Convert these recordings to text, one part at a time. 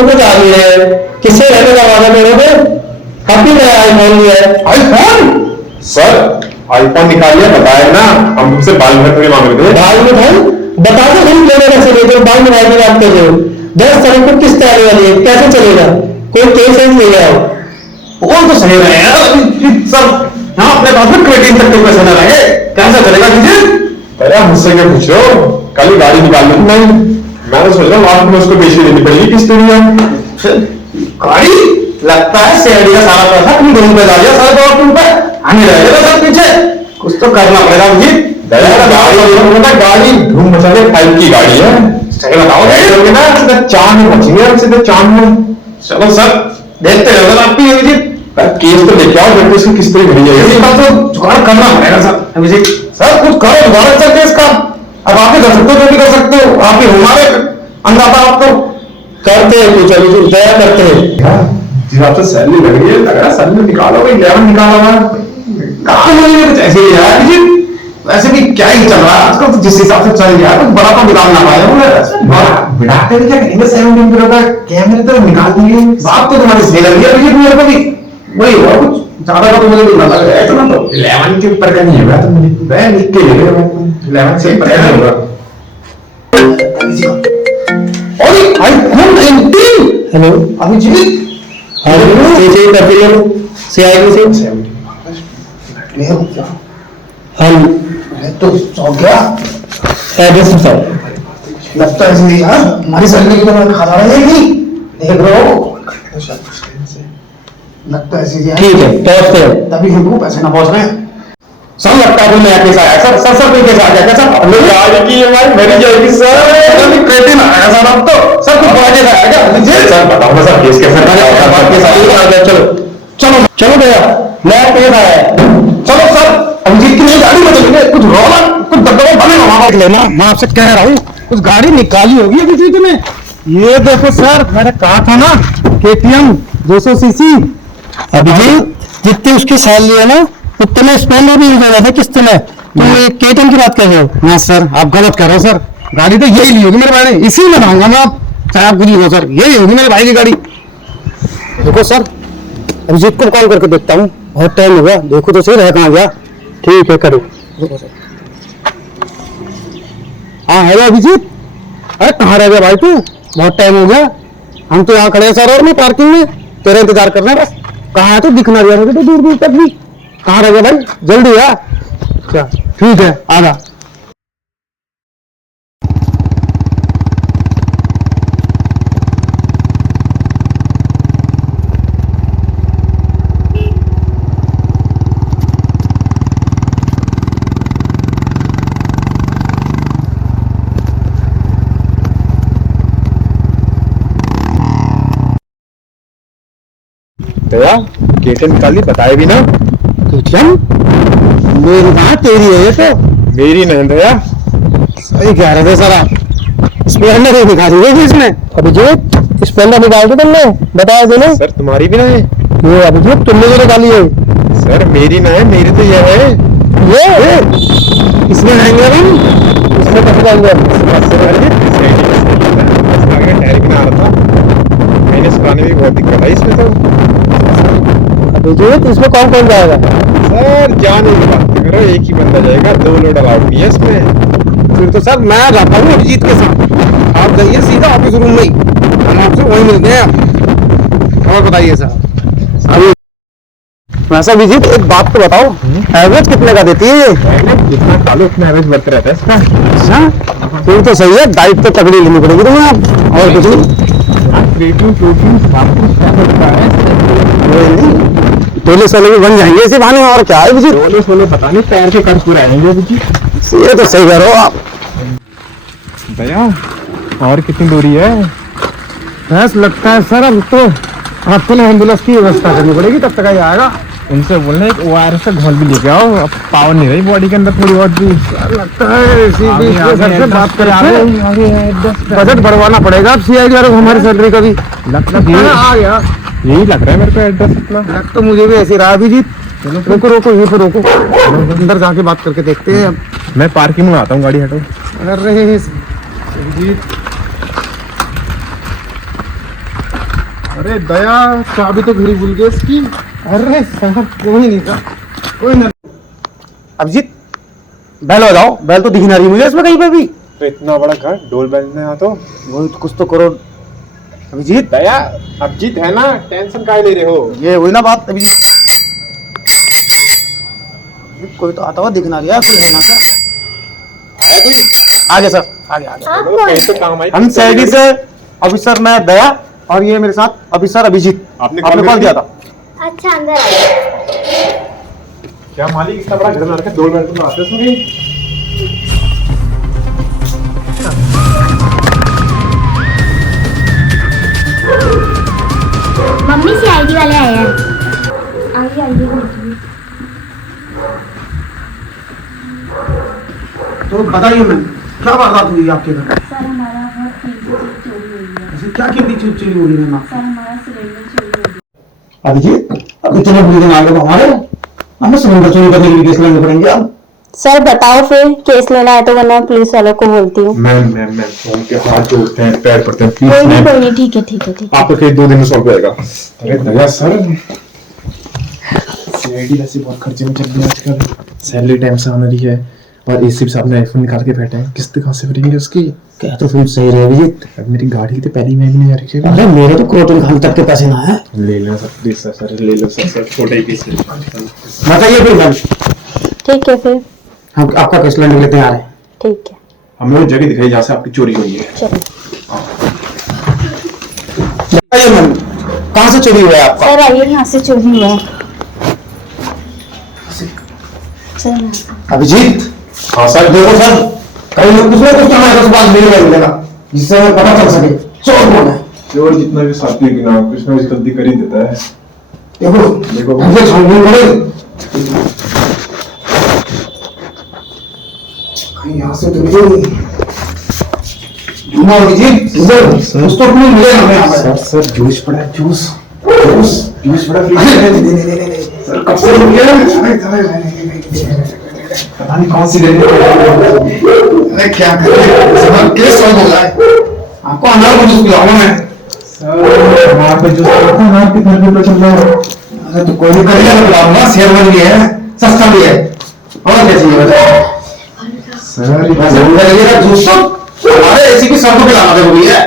तो कुछ आ गई है, किससे रहने का वादा करोगे? काफी नया आईफोन लिया है। आईफोन? सर आईफोन निकालिए, बताया ना हम तुमसे बाल मिठाई मांग रहे थे। बाल मिठाई बता दो, हम लेने कैसे लेते हो? बाल मिठाई की बात कर रहे हो? 10 तारीख को किस्त आने वाली है, कैसे चलेगा? कोई केस नहीं आओ। वो तो सही रहे यार, सर यहाँ अपने पास में क्रेडिट तक के पैसे ना रहे, कैसे चलेगा मुझे? अरे मुझसे क्या पूछ रहे हो? कल ही गाड़ी निकाल लो। नहीं, मैं तो सोच रहा हूँ आज में उसको बेच देनी पड़ेगी किस्त में। गाड़ी लगता है सीआईडी का सारा पैसा तुम दोनों पे डाल दिया, सारा तो तुम पे हमें रहेगा सब पीछे। कुछ तो करना पड़ेगा मुझे। गाड़ी धूम मचा के टाइप की गाड़ी है, सही बताओ ना? चांद में बचेंगे हम, सीधे चांद में। चलो सर देखते हैं सर आपकी अभिजीत, केस तो लेके आओ, फिर उसकी किस्त भरी जाएगी। तो जुगाड़ करना पड़ेगा सर अभिजीत। सर कुछ करो जुगाड़ सर केस का। अब आप ही कर सकते हो, जो भी कर सकते हो, आप ही हमारे अंदाजा। आप तो करते हैं कुछ, अभी दया करते हैं। जिस आपसे सैलरी लग रही है, लग रहा है सैलरी निकालो भाई, 11 निकाला कहाँ मिलेगी कुछ ऐसे ही यार जी। वैसे भी क्या ही चल रहा है आजकल, तो जिस हिसाब से चल गया कुछ बड़ा तो निकाल ना पाए उन्हें बिठाते भी क्या करेंगे। 17 किलो का कैमरे तो निकाल दिए। बात तो तुम्हारी सही लग रही है अभिजीत मेरे को भी, वही हुआ कुछ ज्यादा का तो मुझे नहीं लग रहा है इतना। तो 11 के ऊपर का नहीं होगा, तो मैं लिख के ले गया 11 से ऊपर का होगा। अरे आईफोन 19। हेलो अभिजीत, हाँ जी कर दिया सीआईडी से। हम तो सौ क्या एड्रेस बताओ। लगता है यार हमारी सैलरी की तो मैं खा रहेगी, देख रहे हो? लगता है ठीक है पहुंचते हैं, तभी हमको पैसे ना पहुंच रहे हैं। सर लगता है नया केस आया सर। सर सर कोई केस आ गया क्या सर? अपनी गाड़ी की ईएमआई मेरी जाएगी सर। अभी क्रेडिट आया सर, अब तो सर कुछ बड़ा केस आया क्या? मुझे सर बताओ ना सर, केस कैसे आ गया? चलो चलो चलो भैया, नया केस आया है। चलो सर अभिजीत की नई गाड़ी बदलेंगे, कुछ रोला कुछ दबदबा बनेगा वहां लेना। मैं आपसे कह रहा हूँ कुछ गाड़ी निकाली होगी अभिजीत ने। ये देखो सर, मैंने कहा था ना KTM 200 सीसी। अभिजीत जितनी उसकी सैलरी है ना उतने स्पेंडर भी मिल रहा था किस्त में, तो KTM की बात कर रहे हो? हाँ सर आप गलत कर रहे हो सर, गाड़ी तो यही ली होगी मेरे भाई ने, इसी में लाऊंगा मैं। आप चाहे आप कुछ हो सर, यही होगी मेरे भाई की गाड़ी। देखो सर अभिजीत को कॉल करके देखता हूँ, बहुत टाइम हो गया, देखो तो सही रह कहाँ गया। ठीक है करो। हाँ हेलो अभिजीत, अरे कहाँ रह गया भाई तू? बहुत टाइम हो गया। हम तो यहाँ खड़े हैं सर और मैं पार्किंग में तेरा इंतजार कर रहे हैं बस। कहाँ है तो दिखना गया मुझे तो दूर दूर तक भी। कहाँ रह गया भाई? जल्दी आ। क्या ठीक है आ रहा। दया KTM निकाली, बताए भी ना। KTM मेरी कहाँ तेरी है ये तो? मेरी नहीं दया। सही कह रहे थे सर आप, स्प्लेंडर ही दिखा दी होगी इसमें। अभिजीत स्पेंडर निकाल दो तुमने, बताया तुमने? सर तुम्हारी भी ना है। ये अभिजीत तुमने जो निकाली है। सर मेरी ना है, मेरी तो ये है। ये इसमें आएंगे हम, इसमें कैसे जाएंगे? टायर भी ना आ रहा था, मैंने सुनाने में बहुत दिक्कत आई इसमें। तो अभिजीत इसमें कौन कौन जाएगा? सर जाने की बात करो, एक ही बंदा जाएगा, 2 लोड अलाउड नहीं है इसमें। फिर तो सर मैं रहता हूँ अभिजीत के साथ, आप जाइए सीधा ऑफिस रूम में ही, हम आपसे वहीं मिलते हैं। और बताइए सर। वैसा अभिजीत एक बात तो बताओ, एवरेज कितने का देती है ये? जितना चालू उतना एवरेज बढ़ता रहता है इसका। अच्छा फिर तो सही है, डाइट तो तगड़ी लेनी पड़ेगी तुम्हें आप, और कुछ नहीं। क्रिएटिव प्रोटीन सब कुछ क्या करता है। टोले सोले भी बन जाएंगे इसी बहाने, और क्या है अभिजीत? टोले सोले पता नहीं, पैर के कर्ज पूरे आएंगे अभिजीत। ये तो सही कह रहे हो आप। दया और कितनी दूरी है? बस लगता है सर अब तो आपको ना एम्बुलेंस की व्यवस्था करनी पड़ेगी, तब तक आएगा। उनसे बोलना एक ORS का घोल भी लेके आओ, अब पावर नहीं रही बॉडी के अंदर थोड़ी बहुत भी। लगता है इसी बीच में सर से बात करके बजट बढ़वाना पड़ेगा अब CID वालों को हमारी सैलरी का भी। लगता आ गया, यही लग रहा है मेरे को एड्रेस अपना। लग तो मुझे भी ऐसे रहा अभिजीत। रोको रोको यहीं पर रोको, अंदर जाके बात करके देखते हैं। मैं पार्किंग में आता हूँ, गाड़ी हटो। अरे अभिजीत अरे दया, चाबी तो घरी भूल गए इसकी। अरे साहब, कोई नहीं था, कोई ना। अभिजीत, बैल बजाओ। बैल तो दिख नहीं रही मुझे इसमें कहीं पे भी। तो इतना बड़ा घर, डोल बजने यहाँ तो वही तो, कुछ तो करो अभिजीत। दया, अभिजीत है ना, टेंशन काहे ले रहे हो? ये हुई ना बात अभिजीत। कोई तो आता हुआ दिख ना रहा, कोई है ना क्या? आया कोई? आगे सर, आगे आगे। आप चलो, कौन? कैसे काम आई? हम सैडी से ऑफिसर मैं दया, और ये मेरे साथ ऑफिसर अभिजीत। आपने आपने कॉल किया था। अच्छा, अंदर आइए। क्या मालिक, इतना बड़ा घर बना रखा है, डोल बेडरूम आते हैं इसमें? मम्मी सीआईडी वाले आए हैं। आइए आइए बैठिए। तो बताइए मैम, क्या वारदात हुई आपके घर? सर, हमारा बहुत कीमती चीज चोरी हुई है। ऐसी क्या कीमती चीज चोरी हो रही है मैम? सर, हमारा सिलेंडर चोरी हो गया। अभिजीत, अब इतने बुरे दिन आ गए हमारे, हमें सिलेंडर चोरी करने के लिए केस लेने पड़ेंगे अब। सर बताओ फिर, केस लेना है तो, वरना पुलिस वालों को बोलती हूँ। मैम मैम मैम, फोन के हाथ जोड़ते हैं, पैर पड़ते हैं, प्लीज कोई नहीं मैम। कोई नहीं, ठीक है ठीक है ठीक है। आपका केस 2 दिन में सॉल्व जाएगा। अरे दया सर, सीआईडी वैसे बहुत खर्चे में चल रही है आजकल। सैलरी टाइम से आने रही है, और एसी से आपने आईफोन निकाल के बैठे हैं, किस्त कहाँ से भरेंगे उसकी? क्या तो फिर सही रहे अभिजीत। अब मेरी गाड़ी की तो पहली महीने में आ रही है। अरे मेरे तो क्रोटन खाने तक के पैसे ना है। ले लो सर, प्लीज सर, सर ले लो सर, सर छोटा ही केस है। बताइए फिर मैम, ठीक है फिर, हम आपका केस लेने के लिए तैयार है। ठीक है हमें वो जगह दिखाई जहाँ से आपकी चोरी हुई है। चलो। बताइए मैम, कहाँ से चोरी हुआ है आपका? सर आइए, यहाँ से चोरी हुआ है। सर अभिजीत, हाँ सर, देखो सर, कई लोग कुछ ना कुछ हमारे पास बात मिलेगा, जिससे हमें पता चल सके चोर कौन है। चोर जितना भी साथी है ना, कुछ ना कुछ गलती कर ही देता है। देखो देखो। हमसे छानबीन करें। कहीं यहाँ से तो नहीं। ढूंढो अभिजीत, कुछ तो क्लू मिलेगा हमें यहाँ पे। सर जूस पड़ा है, जूस पड़ा नहीं, सर, कब से रुक गया? पता नहीं कौन सी लेने अरे क्या करें, केस सॉल्व हो जाए। आपको अनार को जूस पिलाऊंगा मैं। सर, वहाँ पे जूस पड़ा था, अनार कितने रुपए पे चल रहा है? अरे तो कोई नहीं, करेगा तो पिलाऊंगा, सेवन भी है, सस्ता भी है। और क्या चाहिए बताओ? सर ये जूस तो हमारे एसी की सबको पिलाना जरूरी है।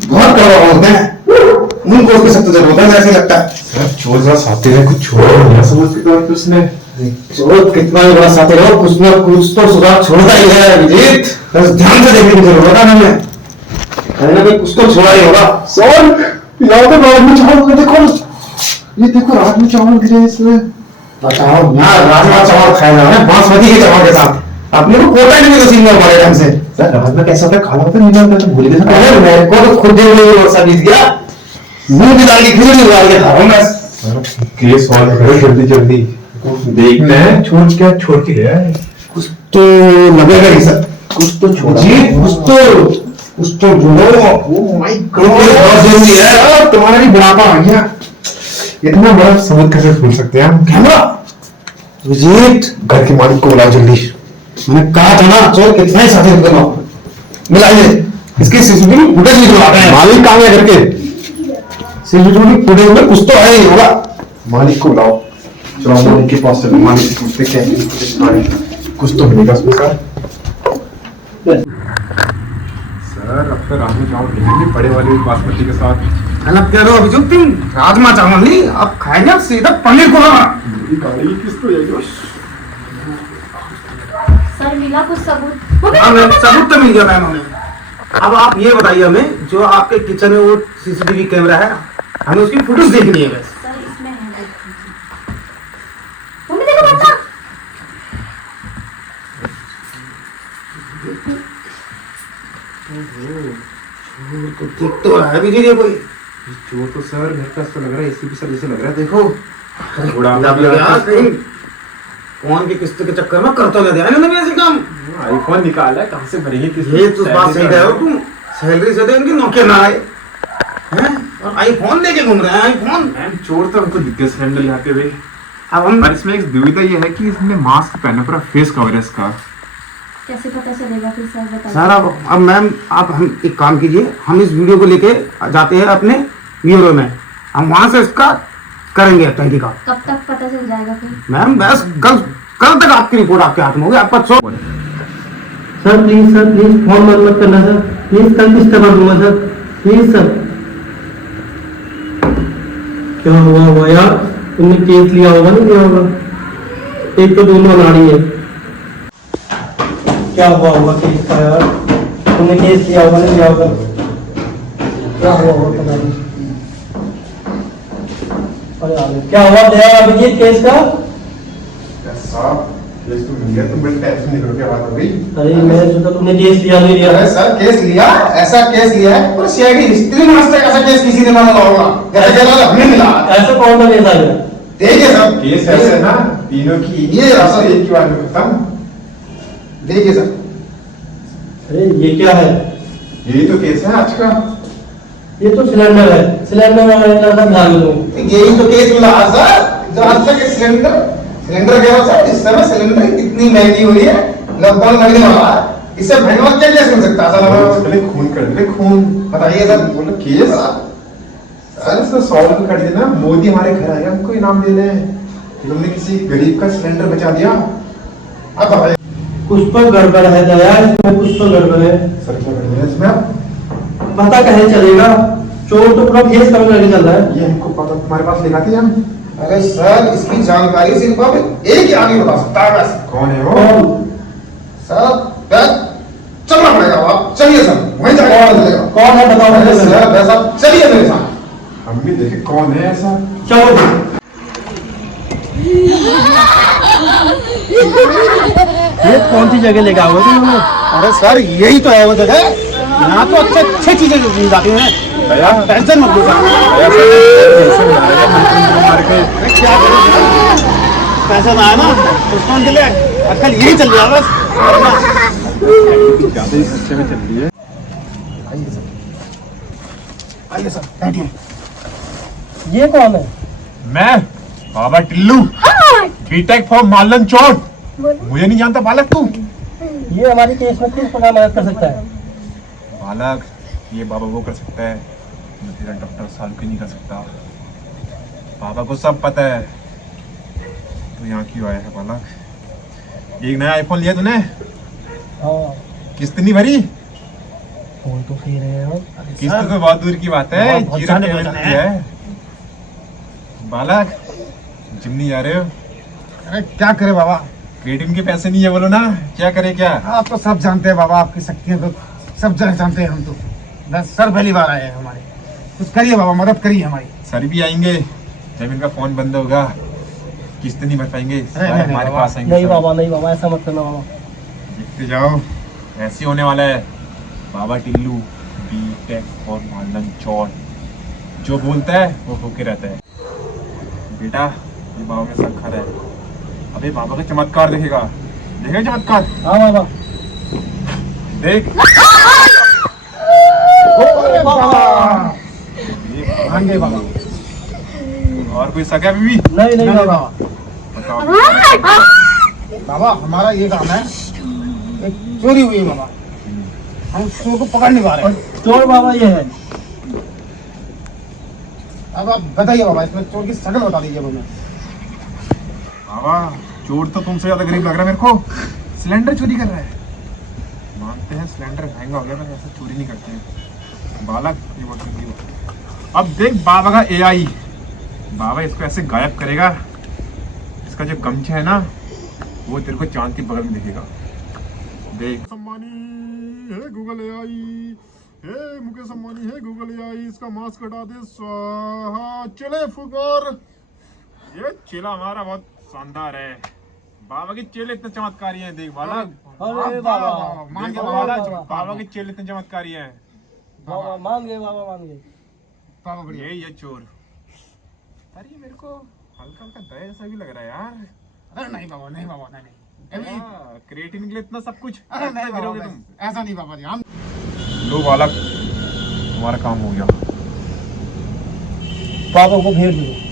बहुत कड़वा बोलते हैं, उनको उसकी सख्त जरूरत है, ऐसे लगता है। सर, चोर जरा साथी है, कुछ छोड़ नहीं समझते तो उसने। चोर कितना भी बड़ा साथी रहो, कुछ ना कुछ तो सुधार छोड़ता ही है अभिजीत। बस ध्यान से देखने की जरूरत है हमें, कहीं ना कहीं कुछ तो छोड़ा ही होगा। सर, यहाँ पे रात में चावल देखो, ये देखो रात में चावल गिरे इसमें। बताओ, यहाँ राजमा चावल खाया जा रहा है बासमती के चावल के साथ। आपने तो कोटा नहीं नसीब में हमारे ढंग से। सर, रात में कैसा होता है, खाना होता है, नीला होता है, तो भूल गए थे। अरे मेरे को तो खुद देखने में वर्षा बीत गया, मुंह की दाल की खिचड़ी डाल के खा रहा हूँ मैं। केस सॉल्व करो जल्दी जल्दी, देखना है छोड़ के गया है। कुछ तो लगेगा ही सर, कुछ तो छोड़ा जी, कुछ तो जोड़ो। ओह माय गॉड, बहुत जरूरी है यार, तुम्हारा भी बुढ़ापा आ गया। इतना बड़ा सबूत कैसे भूल सकते हैं हम? कैमरा विजीत, घर के मालिक को बुलाओ जल्दी। मैंने कहा था ना, चोर कितना ही साथी करना मिलाइए, इसकी सीसीटीवी फुटेज निकलवाते हैं। मालिक कहाँ है घर के? सीसीटीवी फुटेज में कुछ तो है ही होगा। मालिक को बुलाओ, चलो मालिक के पास चलो, मालिक से पूछते क्या है, कुछ तो मिलेगा उसमें। सर अब तो राजमा चावल भेजेंगे बड़े वाले बासमती के साथ। गलत कह रहे हो अभिजीत, तुम राजमा चावल नहीं, अब खाएंगे सीधा पनीर को। मेरी गाड़ी की किस्त हो जाएगी। सर, मिला कुछ सबूत? हाँ मैम, सबूत तो मिल गया मैम हमें। अब आप ये बताइए हमें, जो आपके किचन में वो सीसीटीवी कैमरा है, हमें उसकी फुटेज देखनी है बस। सर, इसमें है, मम्मी देखो बच्चा। तो ठीक तो है भी जी कोई। चोर तो सर मेरे पास तो लग रहा है एसी भी सर्विस लग रहा है, देखो। फोन की किस्त के चक्कर में करता ले दिया ना ऐसे काम। आईफोन निकाला है, कहाँ से भरेंगे किस्त? ये तो बात सही कह रहे हो तुम, सैलरी से तो इनकी नौकरी ना आए हैं, और आईफोन लेके घूम रहे हैं। आईफोन मैम, चोर तो हमको दिख गया सिलेंडर लाते हुए। अब हम पर इसमें एक दुविधा ये है कि इसने मास्क पहना, पूरा फेस कवर है इसका। कैसे पता चलेगा फिर सर, बताइए। सर अब मैम आप हम एक काम कीजिए, हम इस वीडियो को लेके जाते हैं अपने ब्यूरो में, हम वहां से इसका करेंगे तहकीकात। कब तक पता चल जाएगा फिर? मैम बस कल तक आपकी रिपोर्ट आपके हाथ में होगी। आपका सर प्लीज फोन मत करना सर, प्लीज कल किस्त भर दूंगा सर, प्लीज सर। क्या हुआ यार, तुमने केस लिया होगा नहीं लिया होगा? एक तो दोनों अनाड़ी है। क्या हुआ केस का यार, तुमने केस लिया होगा नहीं लिया होगा? क्या हुआ पता नहीं। अरे यार क्या हुआ दया अभिजीत केस का? केस तो मिल गया, तुम बड़ी टेंशन नहीं करो, क्या बात हो गई? अरे मैं सोचा तुमने केस लिया नहीं लिया। अरे सर केस लिया, ऐसा केस लिया है और सीआईडी हिस्ट्री में आज तक ऐसा केस किसी ने ना मिला होगा जैसा केस हमें मिला। ऐसा कौन सा केस आ गया? देखिए सर केस ऐसे ना तीनों की ये सर एक की बार में खत्म। देखिए सर, अरे ये क्या है? यही तो केस है आज का। ये तो सिलेंडर है, सिलेंडर में मैंने कहा था दो। यही तो केस मिला सर, जो आज तक सिलेंडर क्या होता है? इस समय सिलेंडर कितनी महंगी हुई है, लॉकडाउन लगने वाला है, इससे महंगा क्या केस मिल सकता है सर? पहले खून कर दे, खून बताइए सर। बोलो केस सर इसको 100 रुपये कर देना, मोदी हमारे घर आएगा हमको इनाम देने कि तुमने किसी गरीब का सिलेंडर बचा दिया। अब बताइए कुछ तो गड़बड़ है दया, इसमें कुछ तो गड़बड़ है। सर क्या गड़बड़ है इसमें? पता कैसे चलेगा? चोर तो पूरा फेस कम करके चल रहा है। ये हमको पता तुम्हारे पास लेकर हम। अरे सर इसकी जानकारी सिर्फ अब एक ही आदमी बता सकता है बस। कौन है वो? सर बस चलना पड़ेगा, आप चलिए सर, वहीं जाके पता चलेगा कौन है बताओ मुझे। सर वैसा चलिए मेरे साथ, हम भी देखे कौन है ऐसा। चलो ये कौन सी जगह लेके आओगे तुम लोग? अरे सर यही तो है वो जगह, यहाँ तो अच्छी चीजें मिल जाती हैं। टेंशन मत लो पैसा ना है ना उसको के लिए आजकल यही चल रहा है बस। ज्यादा ही सच्चे में चल रही है। आइए सर बैठिए। ये कौन है? मैं बाबा Tillu, BTech for Malan chat. मुझे नहीं जानता बालक तू? ये हमारी केस में किस प्रकार मदद कर सकता है? बालक ये बाबा वो कर सकता है, मैं तेरा डॉक्टर सालू नहीं कर सकता। बाबा को सब पता है तो यहाँ क्यों आया है बालक? एक नया आईफोन लिया तूने, हाँ किस्त नहीं भरी? फोन तो फिर है किस्त तो बहुत दूर की बात है, जीरो पेमेंट की है। बालक जिम नहीं जा रहे हो? अरे क्या करे बाबा, क्रेडिट के पैसे नहीं है, बोलो ना क्या करे क्या? आप तो सब जानते हैं बाबा, आपकी शक्तियाँ तो सब जानते हैं हम तो। बस सर पहली बार आए हैं हमारे, कुछ करिए बाबा, मदद करिए हमारी। सर भी आएंगे जब इनका फोन बंद होगा, किस्त नहीं भर पाएंगे, हमारे पास आएंगे। नहीं बाबा ऐसा मत करना बाबा। देखते जाओ ऐसे होने वाला है। बाबा टिल्लू बीटेक और मालन चौट, जो बोलता है वो होके रहता है। बेटा ये बाबा में सब खा रहा है, अबे बाबा का चमत्कार देखेगा, देखेगा चमत्कार। हाँ बाबा देख आएंगे बाबा। और कोई सगा बीवी? नहीं बाबा। बताओ बाबा हमारा ये काम है, एक चोरी हुई है बाबा, हम चोर को पकड़ नहीं पा रहे। चोर बाबा ये है। अब आप बताइए बाबा, इसमें चोर की शक्ल बता दीजिए हमें। बाबा चोर तो तुमसे ज्यादा गरीब लग रहा है मेरे को, सिलेंडर चोरी कर रहा है। मानते हैं सिलेंडर महंगा हो गया, पर ऐसा चोरी नहीं करते हैं। बालक ये बहुत महंगी बात है। अब देख बाबा का एआई, बाबा इसको ऐसे गायब करेगा, इसका जो गमछा है ना वो तेरे को चांद के बगल में दिखेगा। देख सम्मानी है गूगल एआई, हे मुकेश अंबानी है गूगल एआई, इसका मास्क हटा दे स्वाहा, चले फुकार। ये चेला हमारा बहुत शानदार है, बाबा के चेले इतने चमत्कारी हैं। देख बालक, अरे बाबा मान गए बाबा के चेले इतने चमत्कारी हैं। बाबा मान गए बाबा बढ़िया। यही है चोर। अरे ये मेरे को हल्का हल्का दया जैसा भी लग रहा है यार। अरे नहीं बाबा, नहीं बाबा, नहीं क्रिएटिन के लिए इतना सब कुछ अरे नहीं गिरोगे बाबा, तुम। ऐसा नहीं बाबा जी। हम लो बालक तुम्हारा काम हो गया। बाबा को भेज दो।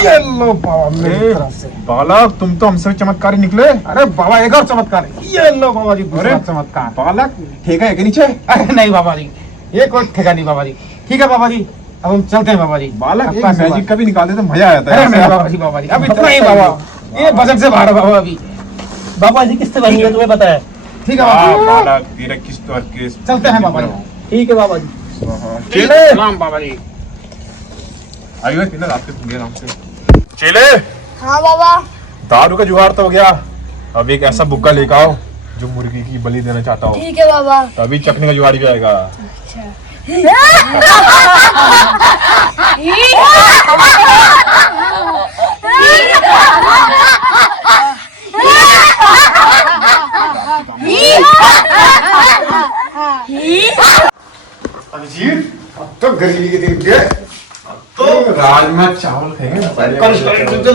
ये लो बाबा मेरी तरफ से। बालक तुम तो हमसे चमत्कारी निकले। अरे बाबा एक और चमत्कार है, ये लो बाबा जी दूसरा चमत्कार। बालक ठेका है के नीचे? अरे नहीं बाबा जी, ये कोई ठेका नहीं बाबा जी। ठीक है बाबा जी, अब हम चलते हैं बाबा जी। बालक एक आपका आशीर्वाद। मैजिक का भी निकाल दे तो मजा आता अरे है नहीं बाबा जी अब इतना ही बाबा, ये बजट से बाहर है बाबा अभी। बाबा जी किससे बनी है तुम्हें पता है? ठीक है बाबा जी। बालक तेरा किस्त और केस चलते हैं बाबा जी। ठीक है बाबा जी। चेले सलाम बाबा जी। आइए पीना रात के पूरे आराम से। चेले हाँ बाबा। दारू का जुगाड़ तो हो गया, अब एक ऐसा बुक्का लेकर आओ जो मुर्गी की बलि देना चाहता हो, ठीक है बाबा। तभी चखने का जुगाड़ भी आएगा। अभिजीत अब तो गरीबी के दिन के तो राजमा चावल खाएंगे।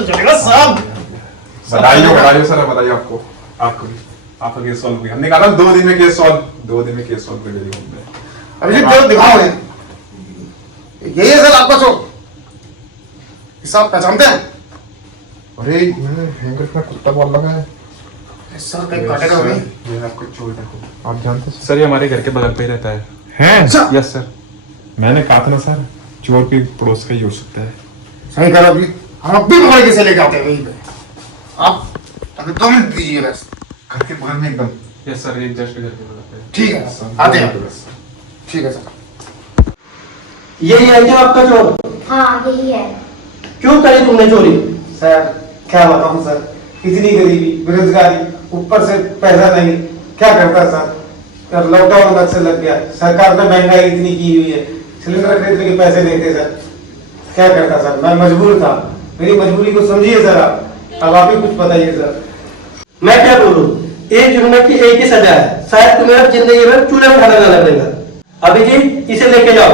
चलेगा सब। बताइए सर, बताइए आपका केस सॉल्व हो गया। हमने कहा था 2 दिन में केस सॉल्व, 2 दिन में केस सॉल्व कर देंगे। अभिजीत जरा दिखाओ है, यही है सर आपका शो, हिसाब पहचानते हैं? अरे मैंने हैंगर का कुत्ता बॉल लगा है सर कहीं काटेगा तो नहीं? ये आपको चोर देखो, आप जानते हैं सर, ये हमारे घर के बगल पे ही रहता है। अच्छा। यस सर, मैंने कहा था ना सर, चोर के पड़ोस का ही हो सकता है। सही करो अभी, हम अब भी पकड़ के से लेके आते हैं वहीं पे। आप अभी 2 मिनट दीजिए बस। घर के बगल में एकदम। यस सर, एक जस्ट घर के बगल पे। ठीक है आते हैं। ठीक है सर। यही है क्या आपका चोर? हाँ यही है। क्यों करी तुमने चोरी? सर क्या बताऊं सर, इतनी गरीबी, बेरोजगारी, ऊपर से पैसा नहीं, क्या करता सर। लॉकडाउन अलग से लग गया, सरकार ने महंगाई इतनी की हुई है, सिलेंडर खरीदने के पैसे नहीं थे सर, क्या करता सर। मैं मजबूर था, मेरी मजबूरी को समझिए सर आप। अब आप ही कुछ बताइए सर। मैं क्या बोलूं, एक जुर्म की एक ही सजा है, शायद तुम्हें अब जिंदगी में चूल्हे में खाना डालना पड़ेगा। अभी जी इसे लेके जाओ।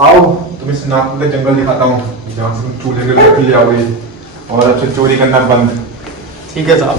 आओ तुम्हें सनातन जंगल दिखाता हूँ, जहाँ से तुम चूल्हे के लकड़ी ले आओगे और अच्छे चोरी करना बंद। ठीक है साहब।